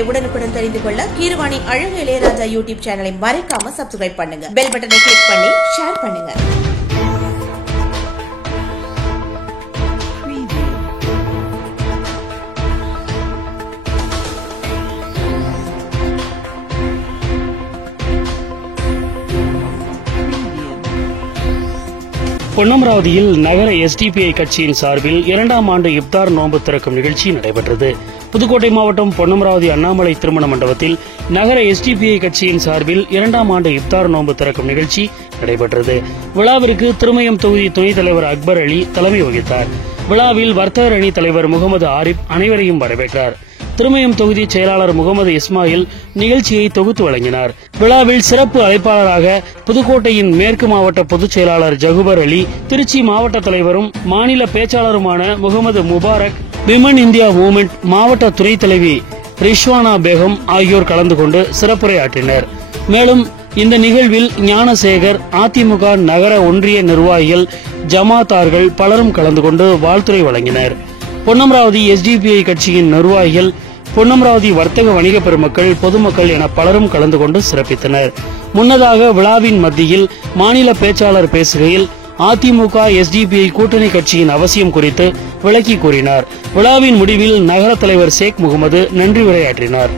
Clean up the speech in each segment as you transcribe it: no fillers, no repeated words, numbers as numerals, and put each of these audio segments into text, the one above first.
செய்திகளை உடனுக்குடன் தெரிந்து கொள்ள கீரவாணி அழகு இளையராஜா யூடியூப் சேனலை மறக்காம சப்ஸ்கிரைப் பண்ணுங்க. பெல் பட்டனை கிளிக் பண்ணி ஷேர் பண்ணுங்க. பொன்னமராவதியில் நகர எஸ்டிபிஐ கட்சியின் சார்பில் 2ஆம் ஆண்டு இப்தார் நோன்பு திறக்கும் நிகழ்ச்சி நடைபெற்றது. புதுக்கோட்டை மாவட்டம் பொன்னமராவதி அண்ணாமலை திருமண மண்டபத்தில் நகர எஸ்டிபிஐ கட்சியின் சார்பில் 2ஆம் ஆண்டு இப்தார் நோன்பு திறக்கும் நிகழ்ச்சி நடைபெற்றது. விழாவிற்கு திருமயம் தொகுதி துணைத் தலைவர் அக்பர் அலி தலைமை வகித்தார். விழாவில் வர்த்தகர் அணி தலைவர் முகமது ஆரிப் அனைவரையும் வரவேற்றார். திருமயம் தொகுதி செயலாளர் முகமது இஸ்மாயில் நிகழ்ச்சியை தொகுத்து வழங்கினார். விழாவில் சிறப்பு அழைப்பாளராக புதுக்கோட்டையின் மேற்கு மாவட்ட பொதுச் செயலாளர் ஜகுபர் அலி, திருச்சி மாவட்ட தலைவரும் மாநில பேச்சாளருமான Mohammed Mubarak, women India movement மாவட்ட துணைத் தலைவி ரிஷ்வானா பேகம் ஆகியோர் கலந்து கொண்டு சிறப்புரையாற்றினர். மேலும் இந்த நிகழ்வில் ஞானசேகர், அதிமுக நகர ஒன்றிய நிர்வாகிகள், ஜமாத்தார்கள் பலரும் கலந்து கொண்டு வாழ்த்துரை வழங்கினர். பொன்னமராவதி எஸ்டிபிஐ கட்சியின் நிர்வாகிகள், பொன்னமராவதி வர்த்தக வணிக பெருமக்கள், பொதுமக்கள் என பலரும் கலந்து கொண்டு சிறப்பித்தனர். முன்னதாக விழாவின் மத்தியில் மாநில பேச்சாளர் பேசுகையில் அதிமுக எஸ்டிபிஐ கூட்டணி கட்சியின் அவசியம் குறித்து விளக்கி கூறினார். விழாவின் முடிவில் நகர தலைவர் ஷேக் முகமது நன்றி உரையாற்றினார்.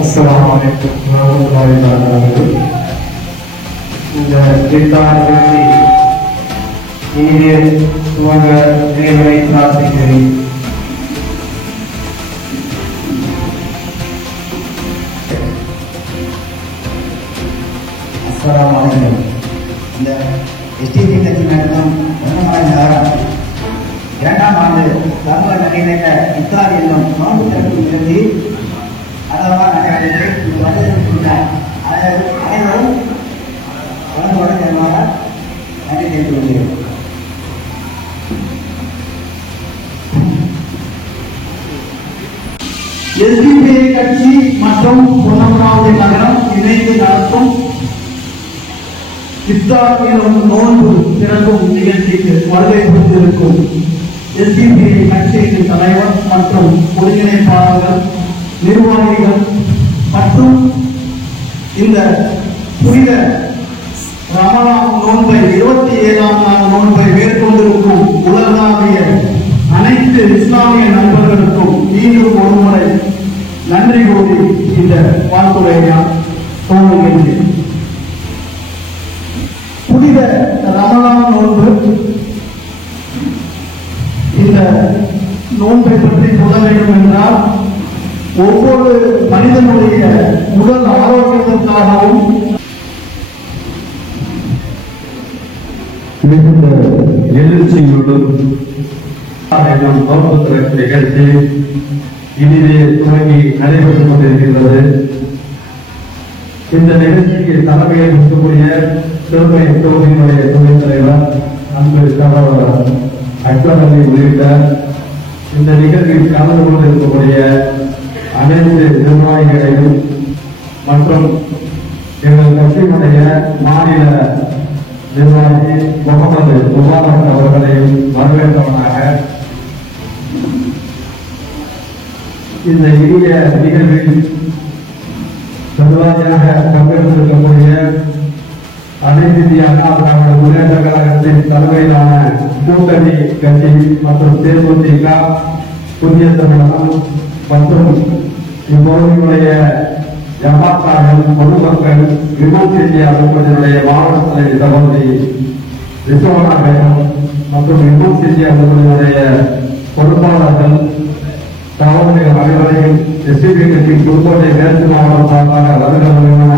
Assalamualaikum warahmatullahi wabarakatuh. இந்த இப்தார் நிகழ்ச்சி இனிய துவங்க இறைவனை பிரார்த்திக்கிறேன். அஸ்ஸலாமுஅலைக்கும். இந்த எஸ்டிபி கட்சி நடத்தும் பொன்னமராவதி நகரம் 2ஆம் ஆண்டு சர்வ நடைபெற்ற இப்தார் என்னும் நோன்பு திறக்கும் நிகழ்ச்சி அதற்காக அனைவரும் வழங்குவதன் மூலமாக நன்றி தெரிவித்துக் கொள்கிறேன். எஸ்டிபிஐ கட்சி மற்றும் பொன்னமராவதி நகரம் இணைந்து நடத்தும் இப்தார் எனும் நோன்பு திறக்கும் நிகழ்ச்சிக்கு வருகை புரிந்திருக்கும் எஸ்டிபிஐ கட்சியின் தலைவர் மற்றும் ஒருங்கிணைப்பாளர்கள், நிர்வாகிகள் மற்றும் இந்த புனித ரமலான் நோன்பை 27ஆம் நாள் நோன்பை மேற்கொண்டிருக்கும் உலகளாவிய அனைத்து இஸ்லாமிய நண்பர்களுக்கும் மீண்டும் ஒருமுறை நன்றி கூறி இந்த வாழ்த்துரையை தோன்றுகின்றேன். புனித ரமலான் நோன்பு, இந்த நோன்பை பற்றி சொல்ல வேண்டும் என்றால் ஒவ்வொரு மனிதனுடைய உடல் ஆரோக்கியத்திற்காகவும் மிகுந்த எழுச்சியோடும் நோக்கு நிகழ்ச்சி இனிதே துவங்கி நடைபெற்றுக் கொண்டிருக்கின்றது. இந்த நிகழ்ச்சிக்கு தலைமையை இருக்கக்கூடிய சிறுமை தொகுதியினுடைய துணைத் தலைவர் அன்பு சகோதரர் அக்பர் அலி உள்ளிட்ட இந்த நிகழ்வில் கலந்து கொண்டிருக்கக்கூடிய அனைத்து நிர்வாகிகளையும் மற்றும் எங்கள் கட்சியினுடைய மாநில நிர்வாகி முகமது முபாரக் அவர்களையும் வரவேற்றவனாக இந்த இனிய நிகழ்வில் நிர்வாகியாக பங்கெடுத்திருக்கக்கூடிய அனைத்து இந்திய அண்ணா திராவிட முன்னேற்ற கழகத்தின் தலைமையிலான கூட்டணி கட்சி மற்றும் தேமுதிக, புதிய தமிழகம் மற்றும் இப்பகுதியினுடைய ஜமாத்தார்கள், பொதுமக்கள், விமோச் இந்திய அமைப்பினுடைய மாவட்ட தலைவர் சகோதரி ரிசோனா பேகம் மற்றும் விமோச் இந்திய அமைப்பினுடைய பொறுப்பாளர்கள் சகோதரிகள் அனைவரையும் எஸ்டிபி கட்சி புதுக்கோட்டை மேற்கு மாவட்டம் சார்பாக வருகிறவர்களான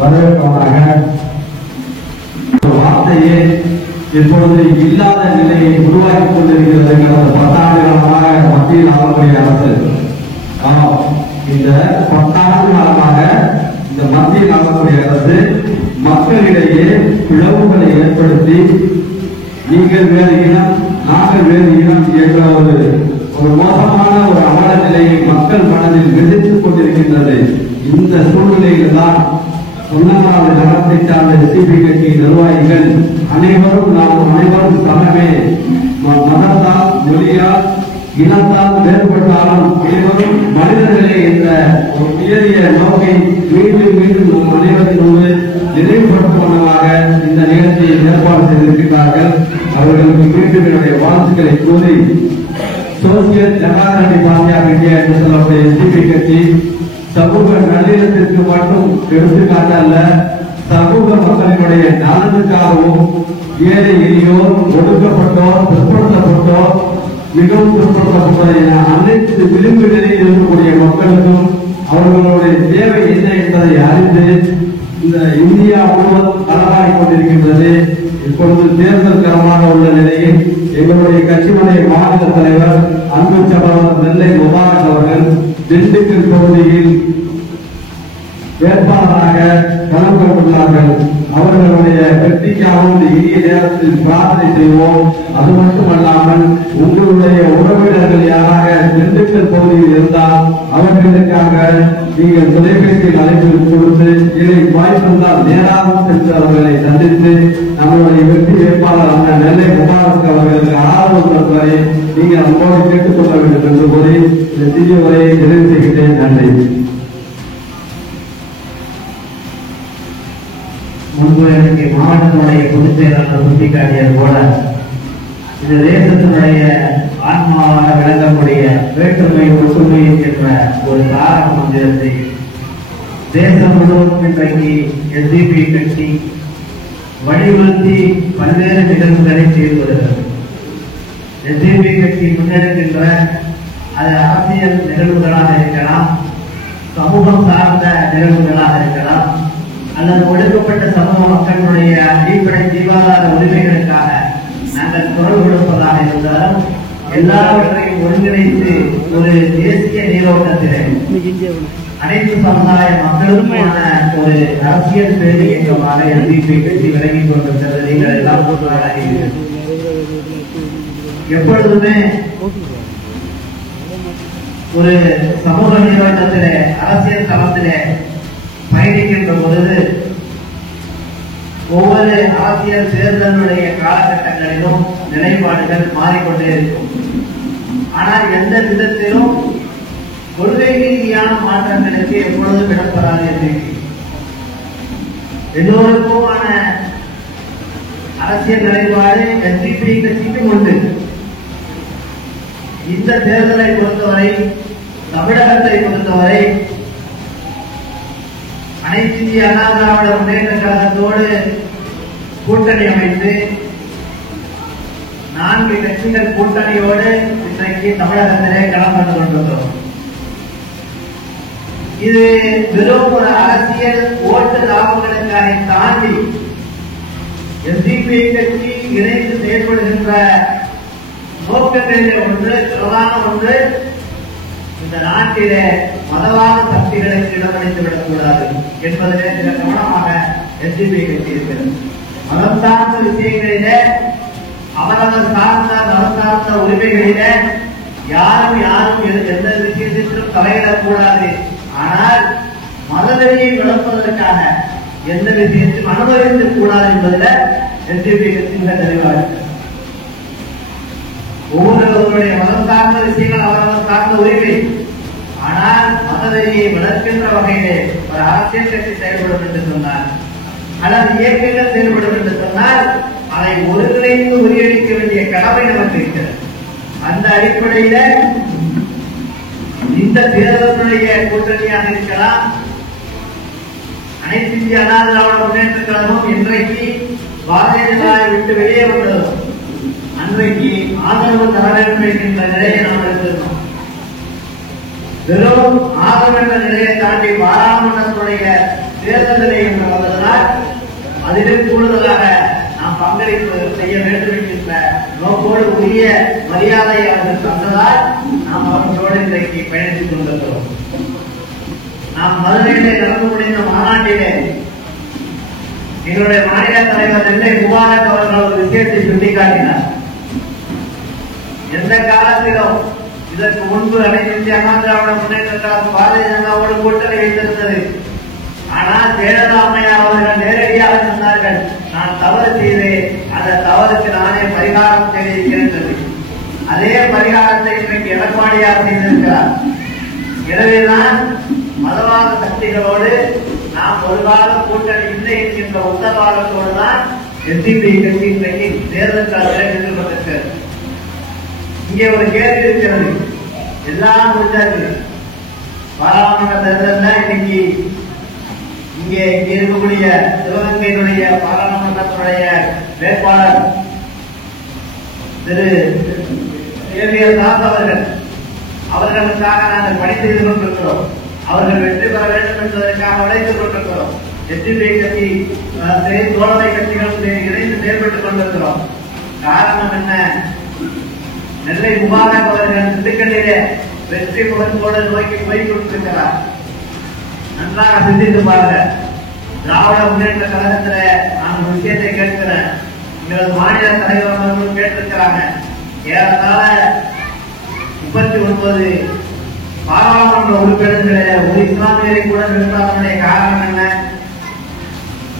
வரவேற்பவனாக வார்த்தையே இப்பொழுது இல்லாத நிலையை உருவாக்கிக் கொண்டிருக்கிறது கடந்த 10 ஆண்டு காலமாக மத்தியில் ஆளக்கூடிய அரசு. இந்த 10 ஆண்டு காலமாக இந்த மத்தியில் ஆளக்கூடிய அரசு மக்களிடையே பிளவுகளை ஏற்படுத்தி நீங்கள் வேறு இனம் நாங்கள் வேறு இனம் என்ற ஒரு மோசமான ஒரு அவல நிலையை மக்கள் மனதில் விதித்துக் கொண்டிருக்கின்றது. இந்த சூழ்நிலையில் தான் பொன்னமராவதி நகரத்தை சார்ந்த எஸ்டிபி கட்சி நிர்வாகிகள் அனைவரும் நாம் அனைவரும் சமமே, மதத்தால், மொழியால், இனத்தால் வேறுபட்டாலும் அனைவரும் மனிதர்களே என்ற ஒரு உயரிய நோக்கை மீண்டும் மீண்டும் நம் அனைவரின் முன்பு நினைவுபடுத்துவதாக இந்த நிகழ்ச்சியை ஏற்பாடு செய்திருக்கிறார்கள். அவர்களுக்கு மீண்டும் என்னுடைய வாழ்த்துக்களை கூறி சோசியல் ஜனநாயக பார்ட்டி ஆஃப் இந்தியா என்று சொல்லக்கூடிய எஸ்டிபி கட்சி சமூக நல்லிணத்திற்கு மட்டும் எடுத்துக்காட்ட அல்ல, சமூக மக்களினுடைய நலனுக்காகவும் ஏழை எளியோர், ஒடுக்கப்பட்டோர், பிற்படுத்தப்பட்டோர், மிகவும் பிற்படுத்தப்பட்டோர் என அனைத்து விளிம்பு நிலையில் இருக்கக்கூடிய மக்களுக்கும் அவர்களுடைய தேவை என்ன என்பதை அறிந்து இந்த இந்தியா முழுவதும் களமாடிக் கொண்டிருக்கின்றது. இப்பொழுது தேர்தல் களமாக உள்ள நிலையில் எங்களுடைய கட்சியினுடைய மாநில தலைவர் அன்பு சகோதரர் நெல்லை முபாரக் அவர்கள் திண்டுக்கல் பகுதியில் வேட்பாளராக களம் கொண்டுள்ளார்கள். அவர்களுடைய வெற்றிக்காகவும் இந்த இனிய நேரத்தில் பிரார்த்தனை செய்வோம். அது மட்டுமல்லாமல் உங்களுடைய உறவினர்கள் யாராக திண்டுக்கல் பகுதியில் இருந்தால் அவர்களுக்காக நீங்கள் தொலைபேசியில் அழைப்பு கொடுத்து இதை வாய்ப்பிருந்தால் நேராகவும் சென்று அவர்களை சந்தித்து நம்மளுடைய வெற்றி வேட்பாளரான நெல்லை முபாரக் அவர்களுக்கு ஆதரவு தருவதை நீங்கள் அன்போடு கேட்டுக் கொள்ள வேண்டும் என்று கூறி இந்த சிறிய உரையை நிறைவு செய்கிறேன். நன்றி. முன்பு எனக்கு மாவட்டத்தினுடைய பொதுச் செயலாளர் சுட்டிக்காட்டியது போல இந்த தேசத்தினுடைய ஆன்மாவாக விளங்கக்கூடிய வேற்றுமை ஒற்றுமை என்ற ஒரு தாரக மந்திரத்தை தேசம் முழுவதும் இன்றைக்கு எஸ்டிபி கட்சி வலியுறுத்தி பல்வேறு நிகழ்வுகளை செய்து வருகிறது. எஸ்டிபி கட்சி முன்னெடுக்கின்ற அது அரசியல் நிகழ்வுகளாக இருக்கலாம், சமூகம் சார்ந்த நிகழ்வுகளாக இருக்கலாம், அல்லது ஒடுக்கப்பட்ட சமூக மக்களுடைய அடிப்படை ஜீவாதார உரிமைகளுக்காக நாங்கள் குரல் கொடுப்பதாக இருந்தாலும் எல்லாவற்றையும் ஒருங்கிணைத்து ஒரு தேசிய நீரோட்டத்திலே அனைத்து சமுதாய மக்களுக்குமான ஒரு அரசியல் பேர் இயக்கமாக எஸ்டிபி கட்சி விலகிக் கொண்டிருக்கிறது. நீங்கள் எல்லாம் எப்பொழுதுமே ஒரு சமூக நீரோட்டத்திலே அரசியல் தளத்திலே பயணிக்கின்ற பொழுது ஒவ்வொரு அரசியல் தேர்தலுடைய காலகட்டங்களிலும் நிலைப்பாடுகள் மாறிக்கொண்டே இருக்கும். ஆனால் எந்த விதத்திலும் கொள்கை ரீதியான மாற்றங்களுக்கு எப்பொழுதும் இடம்பெறாது என்று எல்லோருக்குமான அரசியல் நிலைப்பாடு எஸ்டிபி கட்சிக்கும் உண்டு. இந்த தேர்தலை பொறுத்தவரை, தமிழகத்தை பொறுத்தவரை அனைத்து இந்திய அண்ணா திராவிட முன்னேற்ற கழகத்தோடு கூட்டணி அமைத்து 4 கட்சிகள் கூட்டணியோடு இன்றைக்கு தமிழகத்திலே களம் கண்டு கொண்டிருக்கிறோம். இது வெறும் ஒரு அரசியல் ஓட்டு லாபங்களுக்காக தாண்டி எஸ்டிபிஐ கட்சி இணைந்து செயல்படுகின்ற நோக்கங்களில் ஒன்று, பிரதான ஒன்று, இந்த நாட்டிலே மதவாத சக்திகளுக்கு இடமளித்து விடக்கூடாது என்பதிலே சில கவனமாக எஸ்டிபிஐ கட்சி இருக்கிறது. மதம் சார்ந்த விஷயங்களிலே, அவரவர் சார்ந்த மதம் சார்ந்த உரிமைகளிலே யாரும் எந்த விஷயத்திற்கும் தலையிடக்கூடாது. ஆனால் மதவெறியை வளர்ப்பதற்காக எந்த விஷயத்தையும் அனுமதிக்கக் கூடாது என்பதில் எஸ்டிபிஐ கட்சி மிக தெளிவாக இருக்கிறது. ஒவ்வொருவருடைய மதம் சார்ந்த விஷயங்கள் அவரவர் சார்ந்த உரிமை. ஆனால் மதவெறியை வளர்க்கின்ற வகையிலே ஒரு அரசியல் கட்சி செயல்படும் என்று சொன்னார், அல்லது இயக்கங்கள் செயல்படும் என்று சொன்னால் அதை ஒருங்கிணைந்து முறியடிக்க வேண்டிய கடமை நமக்கு இருக்கிறது. அந்த அடிப்படையில இந்த தேர்தலுடைய கூட்டணியாக இருக்கலாம், அனைத்து இந்திய அண்ணா திராவிட முன்னேற்ற கழகம் என்றைக்கு பாரதிய ஜனதாவை விட்டு வெளியே வந்ததோ அன்றைக்கு ஆதரவு தர வேண்டும் என்கின்ற நிலையை நாம் எடுத்திருந்தோம். வெறும் ஆதரவு என்ற நிலையை தாண்டி பாராளுமன்றத்துடைய தேர்தல் நிலை என்று வந்ததனால் அதிலும் கூடுதலாக நாம் பங்களிப்பு செய்ய வேண்டும் என்கின்ற நோக்கோடு உரிய மரியாதை அவர்கள் தந்ததால் நாம் அவர்களோடு இன்றைக்கு பயணித்துக் கொண்டிருக்கிறோம். நாம் மதுரையிலே நடந்து முடிந்த மாநாட்டிலே எங்களுடைய மாநில தலைவர் நெல்லை முபாரக் அவர்கள் ஒரு விஷயத்தை சுட்டிக்காட்டினார். எந்த காலத்திலும் இதற்கு முன்பு அனைத்து இந்திய அண்ணா திராவிட முன்னேற்ற கழகம் பாரதிய ஜனதாவோடு கூட்டணி வைத்திருந்தது. ஆனால் ஜெயலலிதா அம்மையார் அவர்கள் நேரடியாக சொன்னார்கள், நான் தவறு செய்தேன், அந்த தவறுக்கு நானே பரிகாரம் செய்திருக்கிறது. அதே பரிகாரத்தை இன்றைக்கு எடப்பாடியார் செய்திருக்கிறார். எனவேதான் மதவாத சக்திகளோடு நாம் ஒரு காலம் கூட்டணி இல்லை என்கின்ற உத்தரவாதத்தோடு தான் எஸ்டிபிஐ கட்சி இன்றைக்கு தேர்தல் நின்று கொண்டிருக்கிறது. இங்கே ஒரு கேள்வி இருக்கிறது, எல்லாம் முடிஞ்சாச்சு. பாராளுமன்ற தேர்தல் இன்னைக்கு இங்கே இருக்கக்கூடிய சிவகங்கையினுடைய பாராளுமன்றத்துடைய வேட்பாளர் திரு தாஸ் அவர்களுக்காக நாங்கள் பணி செய்து கொண்டிருக்கிறோம். அவர்கள் வெற்றி பெற வேண்டும் என்பதற்காக உழைத்துக் கொண்டிருக்கிறோம். எஸ்டிபிஐ கட்சி தோழமை கட்சிகள் இணைந்து செயல்பட்டுக் கொண்டிருக்கிறோம். காரணம் என்ன? நெல்லை முபாரக் அவர்கள் திண்டுக்கல்லிலே வெற்றி முகத்தோடு நோக்கி போய் கொண்டிருக்கிறார். நன்றாக சிந்தித்து பாருங்க. திராவிட முன்னேற்ற கழகத்தில் நான் ஒரு விஷயத்தை கேட்கிறேன். எங்களது மாநில தலைவர் அவர்களும் கேட்டிருக்கிறாங்க. ஏறத்தாழ 39 பாராளுமன்ற உறுப்பினர்களே ஒரு இஸ்லாமியரை கூட நிறுத்தாதனுடைய காரணம் என்ன?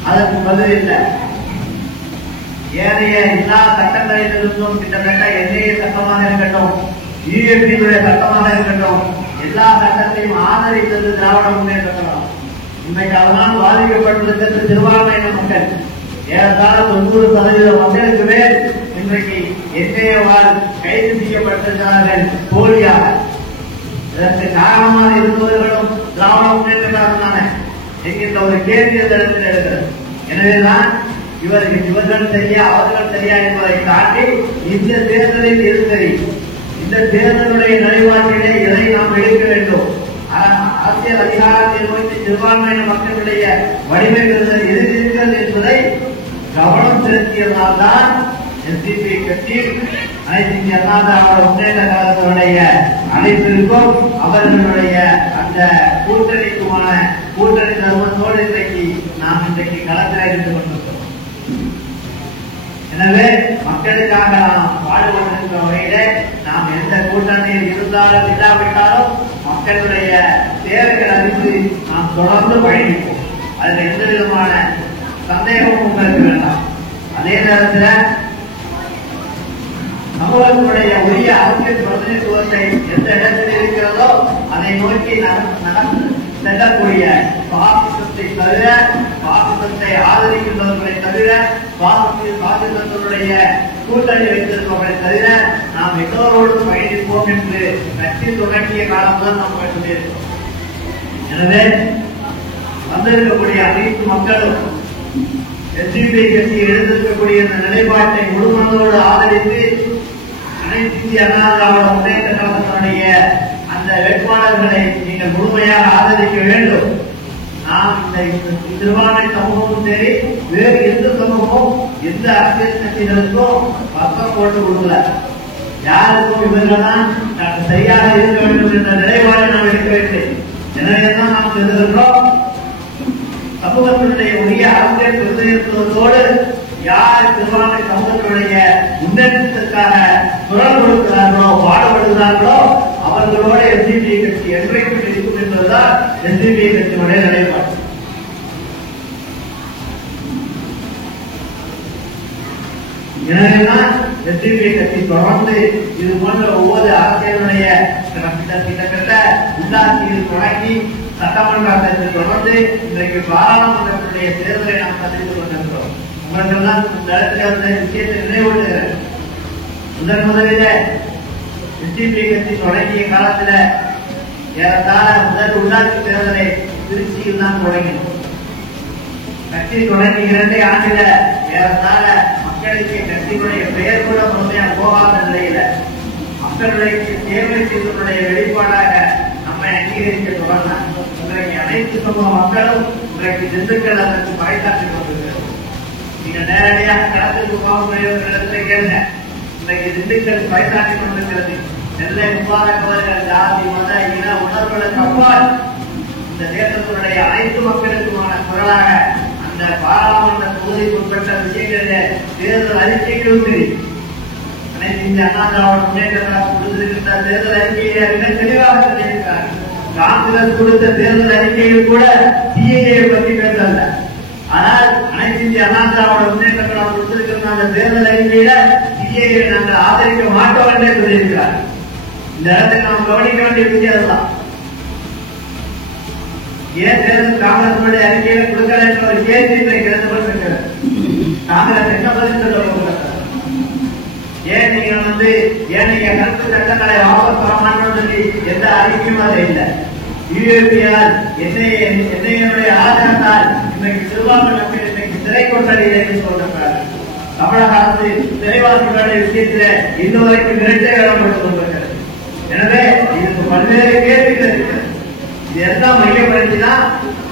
அதற்கு பதில் இல்லை. ஏனைய எல்லா சட்டங்களிலிருந்தும் கிட்டத்தட்ட என்ஐஏ சட்டமாக இருக்கட்டும், யுஎஸ்பியுடைய சட்டமாக இருக்கட்டும், எல்லா சட்டத்தையும் ஆதரித்தது திராவிட முன்னேற்ற கழகம். இன்றைக்கு அதனால் பாதிக்கப்பட்டிருக்கிறது சிறுபான்மையின மக்கள். ஏறத்தாழ 90% மக்களுக்கு மேல் இன்றைக்கு என்ஐஏவால் கைது செய்யப்பட்டிருக்கிறார்கள் போலியாக. இதற்கு காரணமாக இருப்பவர்களும் திராவிட முன்னேற்ற கழகம் தானே என்கின்ற ஒரு கேள்வி இருக்கிறது. எனவேதான் இவர்கள் சரியா அவர்கள் சரியா என்பதை தாண்டி இந்த தேர்தலில் எது சரி, இந்த தேர்தலுடைய நிலைப்பாட்டிலே எதை நாம் எடுக்க வேண்டும், அரசியல் அதிகாரத்தை நோக்கி சிறுபான்மையின மக்களுடைய வலிமை பெறுதல் எது இருக்கிறது என்பதை கவனம் செலுத்தியதால்தான் எஸ்டிபிஐ கட்சி அனைத்து இந்திய அண்ணா திராவிட முன்னேற்ற கழகத்தினுடைய அனைத்திற்கும் அவர்களுடைய அந்த கூட்டணி தருவத்தோடு நாம் இன்றைக்கு களத்தில் இருந்து கொண்டிருக்கிறோம். எனவே மக்களுக்காக நாம் பாடுபட்டிருக்கிற வகையிலே நாம் எந்த கூட்டணியில் இருந்தாலும் இல்லாவிட்டாலும் மக்களுடைய தேவைகள் அறிந்து நாம் தொடர்ந்து பயணிப்போம். அதில் எந்த விதமான சந்தேகமும் உங்களுக்கு வேண்டாம். அதே நேரத்தில் சமூகத்தினுடைய உரிய அரசியல் பிரதிநிதித்துவத்தை எந்த இடத்தில் இருக்கிறதோ அதை நோக்கி செல்லக்கூடிய பாசிசத்தை தவிர, பாசிசத்தை ஆதரிக்கின்றவர்களை தவிர, பாசிசத்தினுடைய கூட்டணி வைத்திருப்பவர்களை தவிர நாம் எல்லோரோடு பயணிப்போம் என்று கட்சி தொடங்கிய காலம்தான் நாம் கொண்டிருக்கிறோம். எனவே வந்திருக்கக்கூடிய அனைத்து மக்களும் எஸ்டிபிஐ கட்சி எடுத்திருக்கக்கூடிய இந்த நிலைப்பாட்டை முழுமனதோடு ஆதரித்து அனைத்து இந்திய அண்ணா திராவிட முன்னேற்ற கழகத்தினுடைய அந்த வேட்பாளர்களை நீங்கள் முழுமையாக ஆதரிக்க வேண்டும். நாம் இந்த சிறுபான்மை சமூகமும் சரி, வேறு எந்த சமூகமும் எந்த அரசியல் கட்சிகளுக்கும் பக்கம் போட்டு கொடுக்கல. யாருக்கும் இவர்கள்தான் சரியாக இருக்க வேண்டும் என்ற நிலைப்பாடு நாம் எடுக்கவில்லை. எனவேதான் நாம் தெரிந்திருக்கிறோம், சமூகத்தினுடைய உரிய அரசியல் பிரதிநிதித்துவத்தோடு யார் சிறுபான்மை சமூகத்தினுடைய முன்னேற்றத்திற்காக குரல் கொடுக்கிறார்களோ, பாடுபடுகிறார்களோ அவர்களோட எஸ்டிபிஐ கட்சி என்றைக்கும் இருக்கும் என்பதுதான் எஸ்டிபிஐ கட்சியினுடைய நிலைப்பாடு. எனவேதான் எஸ்டிபிஐ கட்சி தொடர்ந்து இது போன்ற ஒவ்வொரு அரசியலுடைய கிட்டத்தட்ட உள்ளாட்சியில் தொடங்கி சட்டமன்றத்தில் தொடர்ந்து இன்றைக்கு பாராளுமன்றத்தினுடைய தேர்தலை நாம் சந்தித்துக் கொண்டிருக்கிறோம். உங்களுக்கெல்லாம் இந்த இடத்துல விஷயத்தை நினைவூட்டுகிறேன். முதலில எஸ்டிபிஐ கட்சி தொடங்கிய காலத்தில் ஏறத்தாழ முதல் உள்ளாட்சி தேர்தலை திருச்சியில் தான் தொடங்கினோம். கட்சி தொடங்கி 2 ஆண்டுல ஏறத்தாழ மக்களுக்கு கட்சியினுடைய பெயர் கூட முழுமையாக போகாத நிலையில மக்களுடைய சேவை செய்வதனுடைய வெளிப்பாடாக நம்மை அங்கீகரிக்க தொடர்ந்தார். இன்றைக்கு அனைத்து சமூக மக்களும் இன்றைக்கு திண்டுக்கல் அதற்கு பறைசாற்றிக் கொண்டிருக்கிறது. நீங்க நேரடியாக களத்துக்கு போகக்கூடியவர்களிடத்தில் கேளுங்க. இன்றைக்கு திண்டுக்கல் பறைசாற்றிக் கொண்டிருக்கிறது. நெல்லை முபாரக் ஜாதி மத இன உணர்வுகளுக்கு அப்பால் இந்த தேசத்தினுடைய அனைத்து மக்களுக்குமான குரலாக அந்த பாராளுமன்ற தொகுதிக்கு உட்பட்ட விஷயங்களிலே தேர்தல் அறிக்கைகளும் சரி, அனைத்து இந்திய அண்ணா திராவிட முன்னேற்ற கழகம் கொடுத்திருக்கின்ற தேர்தல் அறிக்கையை மிக தெளிவாக சொல்லியிருக்கிறார். காங்கிரஸ் கொடுத்த தேர்தல் அறிக்கையில் கூட சிஏஏ பற்றி பேசல. ஆனால் அனைத்து இந்திய அண்ணா திராவிட முன்னேற்ற கழகம் கொடுத்திருக்கிற அந்த தேர்தல் அறிக்கையில சிஏஏ நாங்கள் ஆதரிக்க மாட்டோம் என்றே சொல்லியிருக்கிறார். இந்த இடத்தை நாம் கவனிக்க வேண்டிய விஷயம் தான். ஏன் தேர்தல் காங்கிரஸ் அறிக்கையில கொடுக்கல என்ற ஒரு கேள்வி இன்றைக்கு எழுதப்பட்டிருக்கிறது. காங்கிரஸ் என்ன பதில் சொல்ல போகிறார்? ஏன் நீங்க கருத்து சட்டங்களை வாபஸ் பெற மாட்டோம் சொல்லி எந்த அறிக்கையும் அது இல்லை. யுஏபியால் என்னையுடைய ஆதரத்தால் இன்றைக்கு சிறுபான்மை மக்கள் இன்றைக்கு சிறை கொண்டடியில் என்று சொல்றாங்க. தமிழக அரசு சிறைவாசிகளுடைய விஷயத்துல இன்னுவரைக்கும் இரட்டை இடம்பெற்றுக் கொண்டிருக்கிறது. எனவே இதுக்கு பல்வேறு கேள்விகள் இருக்கிறது. இதெல்லாம் மையப்படுத்திதான்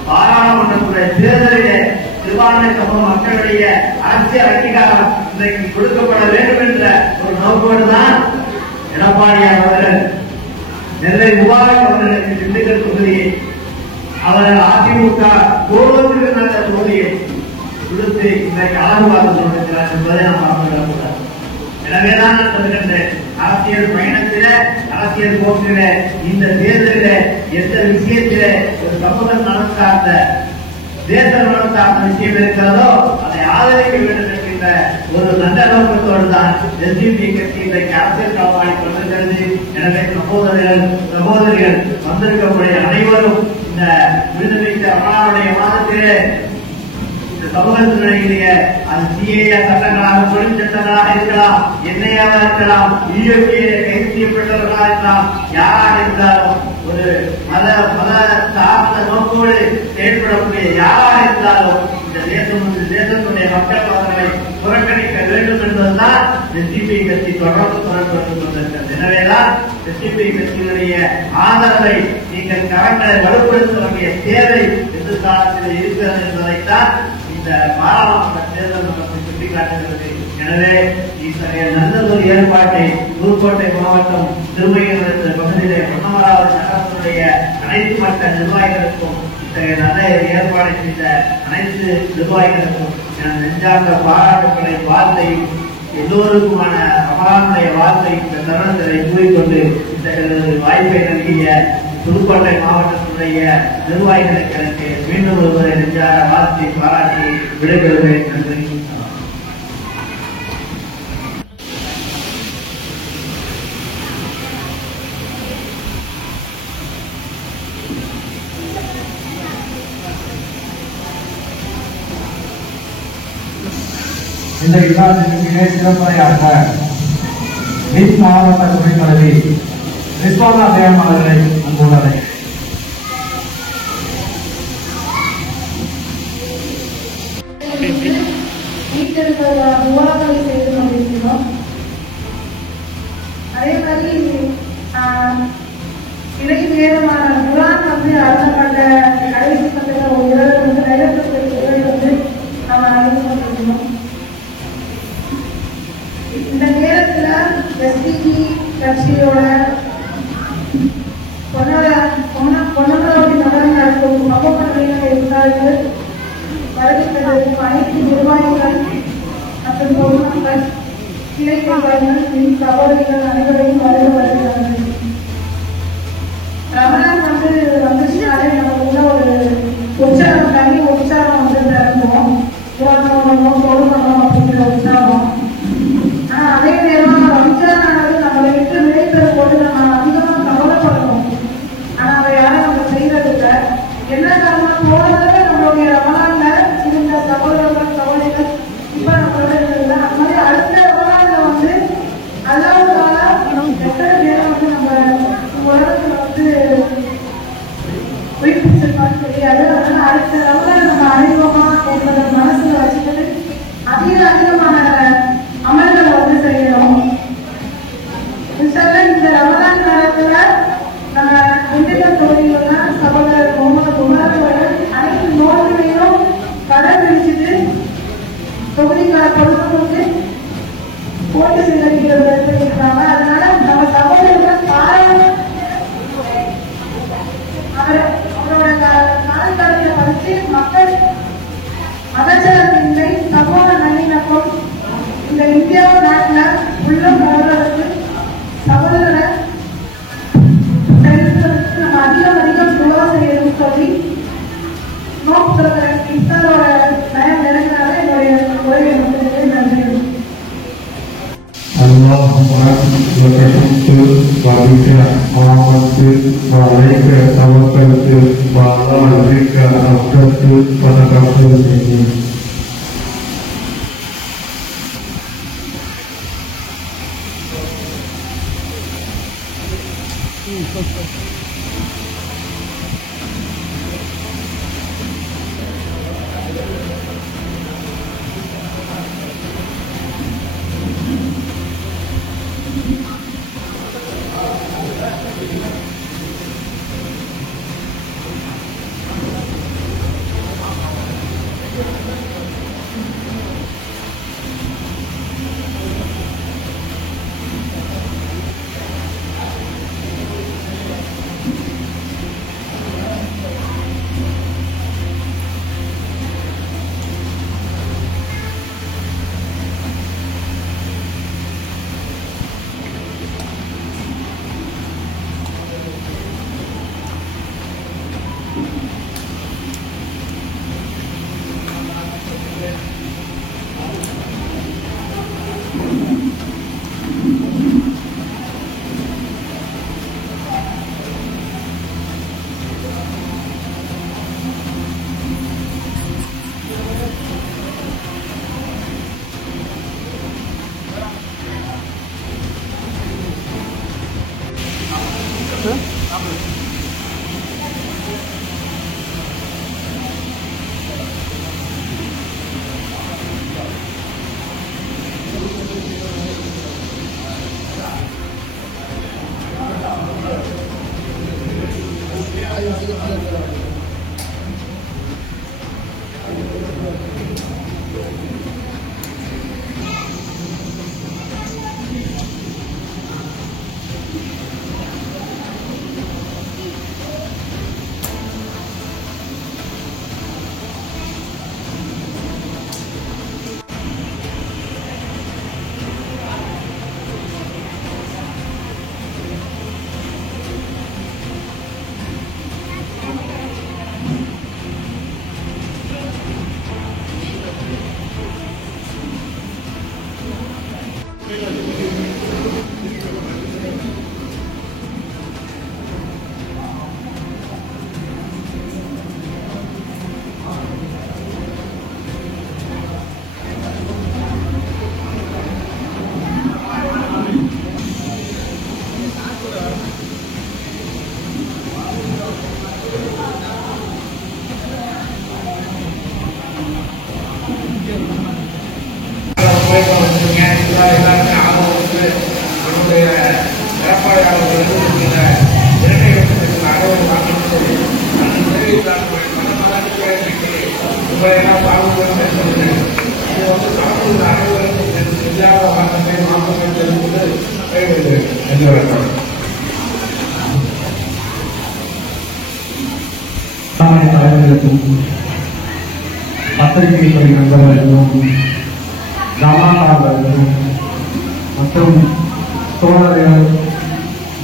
பாராளுமன்றத்துடைய தேர்தலிலே சிறுபான்மை சமூக மக்களுடைய அரசியல் அங்கீகாரம் இன்றைக்கு கொடுக்கப்பட வேண்டும் என்ற ஒரு நோக்கோடுதான் எடப்பாடியார் அவர்கள் நெல்லை முபாரக் அவர்களுக்கு திண்டுக்கல் தொகுதியை அவர் அதிமுக கோபத்திற்கு நல்ல தொகுதியை கொடுத்து இன்றைக்கு ஆர்வம் கொண்டிருக்கிறார் என்பதை நாம் பார்த்துவிடக்கூடாது. எனவேதான் நான் சொல்கின்றேன், அரசியல் பயணத்தில அரசியல் போக்கில இந்த தேர்தலில எந்த விஷயத்தில ஒரு சமூக நலன் சார்ந்த தேச நலன் சார்ந்த விஷயம் இருக்கிறதோ அதை ஆதரிக்க வேண்டும் என்கின்ற ஒரு நல்ல நோக்கத்தோடு தான் எஸ்டிபிஐ கட்சி இன்றைக்கு அரசியல் களமாடி கொண்டிருக்கிறது. எனவே சகோதரிகள் வந்திருக்கக்கூடிய அனைவரும் இந்த விருதுமிக்க அம்மாவுடைய மாதத்திலே சமூகத்தினுடைய அது சிஏஏ சட்டங்களாக, தொழில் சட்டங்களாக இருக்கலாம், என்ஐயாக இருக்கலாம், யுஏபிஏ கைது செய்யப்பட்டவர்களாக இருக்கலாம், யாராக இருந்தாலும் ஒரு மத சார்ந்த நோக்கோடு செயல்படக்கூடிய யாராக இருந்தாலும் இந்த தேசத்துடைய மக்கள் அவர்களை புறக்கணிக்க வேண்டும் என்பதுதான் எஸ்டிபிஐ கட்சி தொடர்ந்து கொண்டிருக்கிறது. எனவேதான் எஸ்டிபிஐ கட்சியினுடைய ஆதரவை நீங்கள் கரங்களை வலுப்படுத்த வேண்டிய தேவை எதிர்காலத்தில் இருக்கிறது என்பதைத்தான் இந்த பாராளுமன்ற தேர்தல் நமக்கு சுட்டிக்காட்டுகிறது. எனவே இத்தகைய நல்ல ஒரு ஏற்பாட்டை புதுக்கோட்டை மாவட்டம் திருமயில பகுதியிலே பொன்னமராவதி நகரத்தினுடைய அனைத்து மட்ட நிர்வாகிகளுக்கும் இத்தகைய நல்ல ஏற்பாடு செய்த அனைத்து நிர்வாகிகளுக்கும் என் நெஞ்சார்ந்த பாராட்டுக்களை, வாழ்த்தையும் எல்லோருக்குமான ரமலானுடைய வாழ்த்தை இந்த தருணத்தை கூறிக்கொண்டு இத்தகைய வாய்ப்பை நல்கிய புதுக்கோட்டை மாவட்டத்தினுடைய நிர்வாகிகளுக்கு எனக்கு மீண்டும் ஒருவரை நெஞ்சார வாழ்த்தை பாராட்டி விடைபெறுகிறேன். நன்றி. இந்த விவாதத்திற்கு சிறப்புரையாக மிஸ் மாவட்ட துணை தலைவி ரிஸ்வானா பேகம் அவர்களை அன்புள்ளதை வீட்டில் உணவுகளை செய்து கொண்டிருக்கிறோம். அதே மாதிரி கட்சியோட பொன்னமராவதி நகரம் நடக்கும் மகப்பணியாக இருந்தார்கள். வருகின்ற அனைத்து நிர்வாகிகள் மற்றும் பொதுமக்கள் கிளைப்பாளர்கள் சகோதரிகள் அனைவரையும் வருகிறார்கள். ரமணான் வந்துச்சுனாலே நமக்கு உள்ள ஒரு உற்சாகம், தனி உற்சாகம் வந்து திறந்தோம். கொடுக்கணும் அப்படிங்கிற உற்சாகம். ஆனா அதே நேரம் ரம்ஜானானது நம்மளை விட்டு விளைப்பது போது நம்ம அதிகமா கவலைப்படணும். ஆனா அதை யாரும் நம்ம செய்யறது இல்லை. என்ன காரணம், போனதுல நம்மளுடைய ரமணான்ல இருந்த சகோதரர்கள் சகோதரிகள் இப்ப நம்மளோட இருந்தது. அந்த மாதிரி அடுத்த ரமணான்ல வந்து அல்லாஹ்வால எத்தனை பேரை வந்து நம்ம உலகத்துல வந்து உயிர்ப்பிச்சிருக்கான்னு தெரியாது. அதனால அடுத்த ரமணான் நம்ம அறிவோமா என்பதை மனசுல வச்சுக்கிட்டு அதிகமான அமல்களை வந்து செய்யணும். இந்த ரமலான் காலத்துல நம்ம திண்டுக்கல் தொகுதியில சகோதரர் முகமது குமாரவர்கள் அனைத்து நோய்களையும் கடைபிடிச்சிட்டு தொகுதிக்கார பொதுமக்களுக்கு போட்டு செல்லிருக்கிறாங்க. அதனால நம்ம சகோதரர்கள் அவரோட காலத்தாலையை படிச்சு மக்கள் மதச்சார்பின்மை சமூக நல்லிணக்கம் இந்த இந்தியா நாட்டில் உள்ள போவதற்கு சகோதர சரித்திரத்துக்கு நம்ம அதிகம் துவா செய்யணும்னு சொல்லி நோக்கு இஃப்தாரோட நயம் நினைக்கிறாங்க. என்னுடைய உரையை முடிஞ்சது. நன்றி. اللهم وكفرت وبك آمنت وعليك توكلت وعلى ربك توكلت فتقبل مني. எல்லோருக்கும் சாமானிய தலைவர்களுக்கும் பத்திரிகை துறை நண்பர்களுக்கும் கிராமத்தார்களுக்கும் மற்றும் தோழர்கள்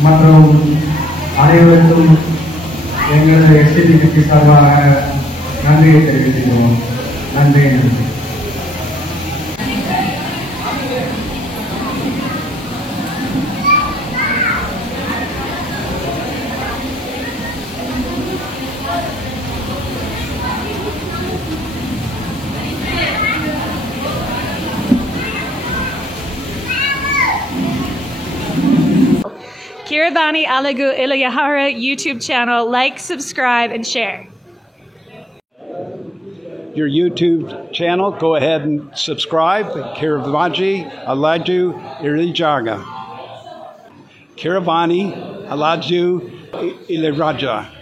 மற்றும் அனைவருக்கும் எங்களது எஸ்டிபி கட்சி சார்பாக நன்றியை தெரிவிக்கிறோம். நன்றி. Kiravani Alagu Ilayahara YouTube channel. Like, subscribe, and share. Your YouTube channel, go ahead and subscribe. Kiravani Alaju Ilijaga. Kiravani Alaju Iliraja.